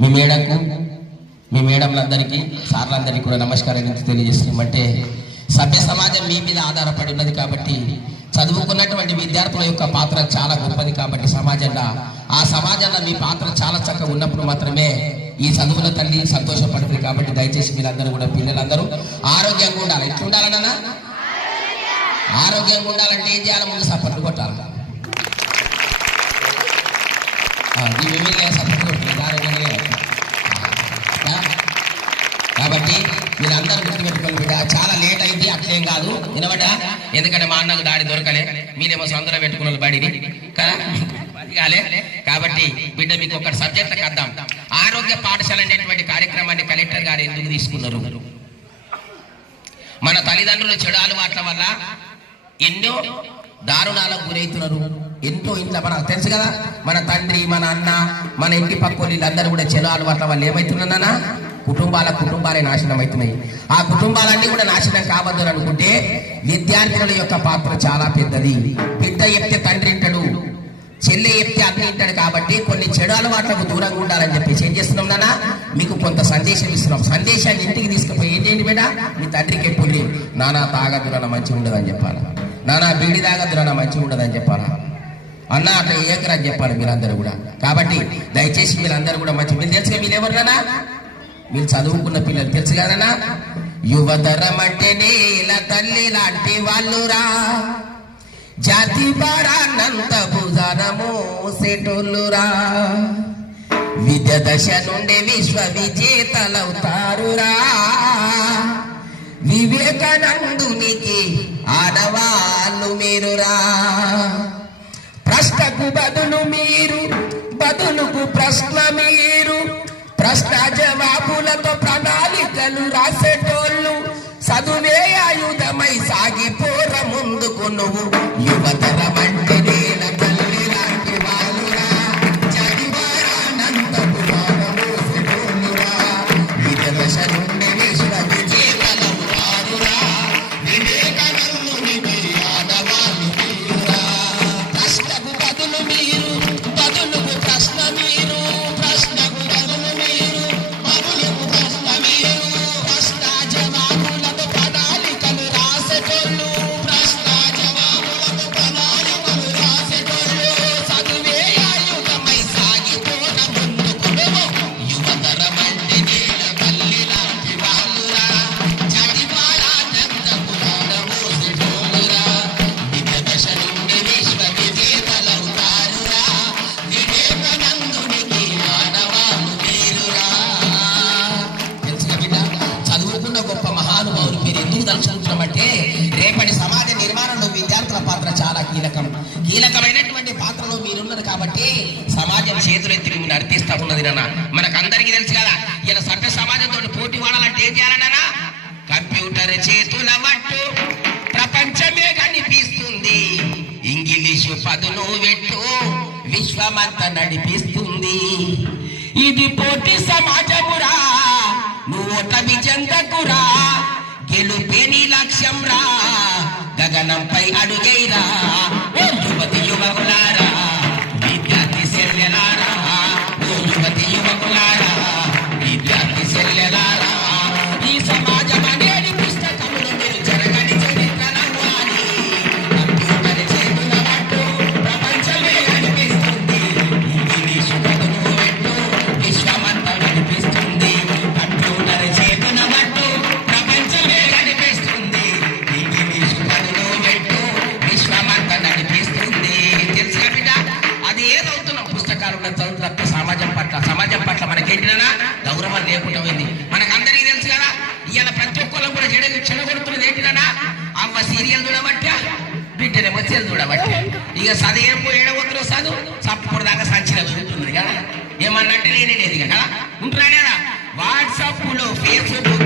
మీ మేడంకు మీ మేడంలందరికీ సార్లందరికీ కూడా నమస్కారం తెలియజేస్తున్నామంటే సభ్య సమాజం మీ మీద ఆధారపడి ఉన్నది కాబట్టి చదువుకున్నటువంటి విద్యార్థుల యొక్క పాత్ర చాలా గొప్పది కాబట్టి ఆ సమాజంలో మీ పాత్ర చాలా చక్కగా ఉన్నప్పుడు మాత్రమే ఈ చదువుల తల్లి సంతోషపడుతుంది కాబట్టి దయచేసి మీరందరూ కూడా పిల్లలందరూ ఆరోగ్యంగా ఉండాలి. ఎట్లా ఉండాలన్నా ఆరోగ్యంగా ఉండాలంటే ఏం చేయాలి? ముందు సపోర్ట్ కొట్టాలి. సపోర్ట్ కొట్టాలి ఆరోగ్యంగా. కాబట్టి మీరందరూ గుర్తుపెట్టుకోండి బిడ్డ. చాలా లేట్ అయింది, అట్లేం కాదు వినబడ్డా. ఎందుకంటే మా అన్నకు దాడి దొరకలే, మీరేమో సొంతలో పెట్టుకున్న బడిని కదా కాలే. కాబట్టి బిడ్డ మీకు ఒక సబ్జెక్ట్ కద్దాం. ఆరోగ్య పాఠశాల అనేటువంటి కార్యక్రమాన్ని కలెక్టర్ గారు ఎందుకు తీసుకున్నారు? మన తల్లిదండ్రుల చెడు అలవాట్ల వల్ల ఎన్నో దారుణాలకు గురవుతున్నారు. ఎంతో ఇంట్లో మనకు తెలుసు కదా, మన తండ్రి మన అన్న మన ఇంటి పక్క వీళ్ళందరూ కూడా చెడు అలవాట్ల వల్ల ఏమవుతున్నానా కుటుంబాలే నాశనం అవుతున్నాయి. ఆ కుటుంబాలన్నీ కూడా నాశనం కావద్దని అనుకుంటే విద్యార్థుల యొక్క పాత్ర చాలా పెద్దది. బిడ్డ చెప్తే తండ్రి ఇంటాడు, చెల్లె చెప్తే అన్ని ఇంటాడు. కాబట్టి కొన్ని చెడు అలవాట్లకు దూరంగా ఉండాలని చెప్పేసి ఏం చేస్తున్నాం నాన్న, మీకు కొంత సందేశం ఇస్తున్నాం. సందేశాన్ని ఇంటికి తీసుకుపోయి ఏం చేయండి బిడ్డ, మీ తండ్రికి ఎప్పుడు నానా తాగద్దు నాన్న మంచిగా ఉండదని చెప్పాలా, నానా బీడి తాగద్దు నాన్న మంచిగా ఉండదని చెప్పాలా, అన్న అట్లా ఏకరని చెప్పాలి మీరందరూ కూడా. కాబట్టి దయచేసి మీరందరూ కూడా మంచి మీరు తెలుసుగా మీరు ఎవరినా మీరు చదువుకున్న పిల్లలు తెలుసు కదనా. యువతరం అంటే నేల తల్లి లాంటి వాళ్ళురా, జాతి పాడానంత భుజానమో సెటోళ్ళురా, విద్య దశ నుండి విశ్వ విజేతలవుతారురా, వివేకానందునికి ఆడవాళ్ళు మీరురా. ప్రశ్నకు బదులు మీరు, బదులుకు ప్రశ్న మీరు, ప్రశ్న జవాబులతో ప్రణాళికలు రాసేటోళ్ళు, చదువే ఆయుధమై సాగిపోర ముందుకు నువ్వు. యువతరం అంటే నేల తల్లి లాంటి వాళ్ళురా, చదివారానంతపు మోసేటోళ్ళురా, విద్య దశ నుండి విశ్వ విజేతలవుతారురా, వివేకానందునికి ఆడవాళ్ళు మీరురా. ప్రశ్నకు బదులు మీరు, బదులుకు ప్రశ్న మీరు, ప్రశ్నకు బదులు మీరు, బదులుకు ప్రశ్న మీరు, ప్రశ్న జవాబులతో ప్రణాళికలు రాసేటోళ్ళు, ప్రశ్న జవాబులతో ప్రణాళికలు రాసేటోళ్ళు, చదువే ఆయుధమై సాగిపోన ముందుకు నువ్వు. యువతరం అంటే నేల తల్లి లాంటి వాళ్ళురా, చదివారానంతపు మోసేటోళ్ళురా, విద్య దశ నుండి విశ్వ విజేతలవుతారురా, వివేకానందునికి ఆడవాళ్ళు మీరురా. తెలుసుగా బిడ్డ, చదువుకున్న గొప్ప మహానుభావులు మీరు ఎందుకు తలుచుకుంటున్నామంటే రేపటి సమాజ నిర్మాణంలో విద్యార్థుల పాత్ర చాలా కీలకమైనటువంటి పాత్రలో మీరున్నారు కాబట్టి సమాజం చేతులెత్తి మిమ్మల్ని నడిపిస్తా ఉన్నది నాన్న. మనకందరికీ తెలుసు కదా, ఇలా సభ్య సమాజంతో పోటీ వాడాలంటే ఏం చేయాలన్నా, కంప్యూటర్ చేతుల మట్టు ప్రపంచమే కనిపిస్తుంది, ఇంగ్లీషు పదును పెట్టు విశ్వమంతా నడిపిస్తుంది. ఇది పోటీ సమాజమురా, నువ్వు ఓటమి చెందకురా, గెలుపే నీ లక్ష్యం రా, గగనంపై అడుగైరా. ఓ యువతి యువకులారా, విద్యార్థి శల్యలారా, ఓ యువతి యువకులారా, విద్యార్థి శల్యలారా, ఈ సమాజం అనేది పుస్తకములు మీరు జరగని చరిత్రనవ్వాలి. కంప్యూటర్ చేతుల మట్టు ప్రపంచమే కనిపిస్తుంది, ఇంగ్లీషు పదును పెట్టు విశ్వమంతా నడిపిస్తుంది. కంప్యూటర్ చేతుల మట్టు ప్రపంచమే కనిపిస్తుంది, ఇంగ్లీషు పదును పెట్టు విశ్వమంతా నడిపిస్తుంది. తెలుసు బిడ్డ, అది ఏదవుతున్నాం పుస్తకాలు చదువు తప్ప సమాజం పట్ల మనకేంటినా గౌరవం లేకుండా పోయింది. మనకందరికీ తెలుసు కదా, ఇవాళ ప్రతి ఒక్కళ్ళు కూడా చెడగొడుతున్నది ఏంటినా, అమ్మ సీరియల్ చూడబట్టే బిడ్డనేమో చెల్లు చూడబట్టే. ఇక చదివేమో ఏడవద్దు చదువు చప్పుడు దాకా సంచిలో ఉంటుంది కదా, ఏమన్నంటే లేనే లేదు కదా ఉంటున్నా కదా. వాట్సాప్లో ఫేస్బుక్